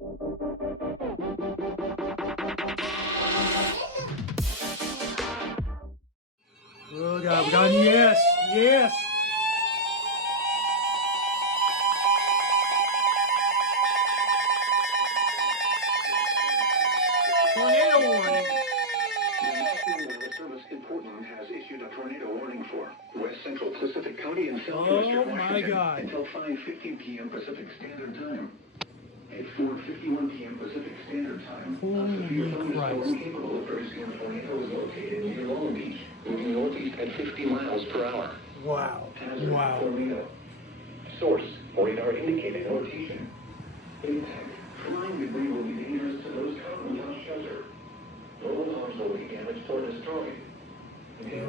Oh God, we got yes, yes. Tornado warning. The service in Portland has issued a tornado warning for West Central Pacific County and Southwestern Washington until 5:15 p.m. Pacific Standard Time. At 4:51 p.m. Pacific Standard Time, a severe thunderstorm capable of producing a tornado is located near Long Beach, moving northeast at 50 miles per hour. Wow. Hazard Wow. tornado. Source: radar indicated rotation. Impact: flying debris will be dangerous to those caught without shelter. Mobile homes will be damaged or destroyed.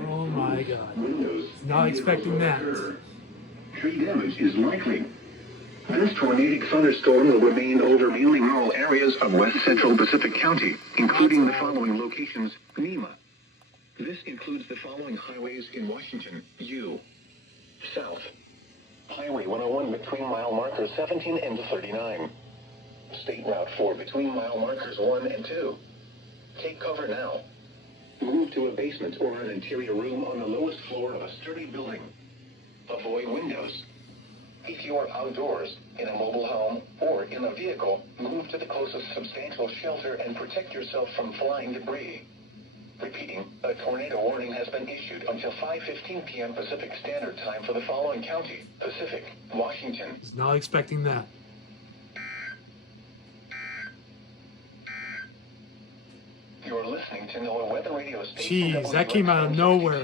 Oh my God. Windows. Not expecting that. Tree damage is likely. This tornadic thunderstorm will remain over mainly rural areas of West Central Pacific County, including the following locations: NEMA. This includes the following highways in Washington: U. South. Highway 101 between mile markers 17 and 39. State Route 4 between mile markers 1 and 2. Take cover now. Move to a basement or an interior room on the lowest floor of a sturdy building. Avoid windows. If you are outdoors, in a mobile home, or in a vehicle, move to the closest substantial shelter and protect yourself from flying debris. Repeating, a tornado warning has been issued until 5:15 p.m. Pacific Standard Time for the following county: Pacific, Washington. Was not expecting that. You're listening to NOAA Weather Radio Station. Jeez, that came out of nowhere.